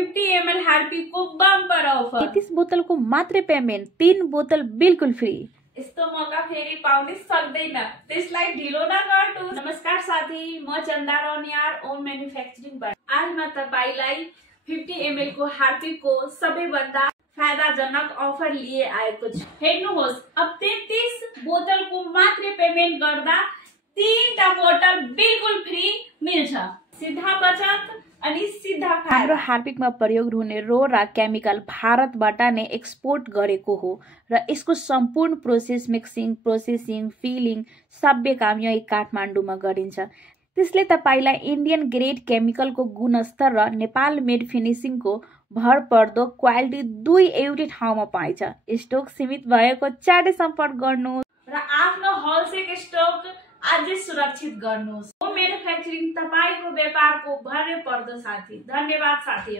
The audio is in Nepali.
50 ml हार्पिक को बम्पर अफर 33 बोतलको मात्रै पेमेन्ट, 3 बोतल बिल्कुल फ्री। यस्तो मौका फेरि पाउनै सक्दैन, त्यसलाई ढिलो नगर्नु। नमस्कार साथी, म चन्दा रनियार ओन म्यानुफ्याक्चरिङबाट आज म तपाईलाई 50 ml को हार्पिक को सबैभन्दा फाइदाजनक अफर लिए आएको छु। हेर्नुहोस्, अब 33 बोतल को मात्रै पेमेन्ट गर्दा 3टा बोतल बिल्कुल फ्री मिल्छ। सीधा बचत अनि सीधा फाइदा। हाम्रो हार्पिकमा प्रयोग हुने रो र केमिकल भारतबाट नै एक्सपोर्ट गरेको हो र यसको सम्पूर्ण प्रोसेस, मिक्सिङ, प्रोसेसिङ, फिलिङ सबै काम यही काठमाडौँमा गरिन्छ। त्यसले तपाईलाई इन्डियन ग्रेड केमिकलको गुणस्तर र नेपाल मेड फिनिसिङको भरपर्दो क्वालिटी दुई एउटै ठाउँमा पाइन्छ। स्टक सीमित भएको चाँडै सम्पर्क गर्नुहोस् र आफ्नो होलसेल स्टक अझै सुरक्षित गर्नुहोस्। हो म्यानुफ्याक्चरिङ तपाईको व्यापारको भरपर्दो साथी। धन्यवाद साथीहरु।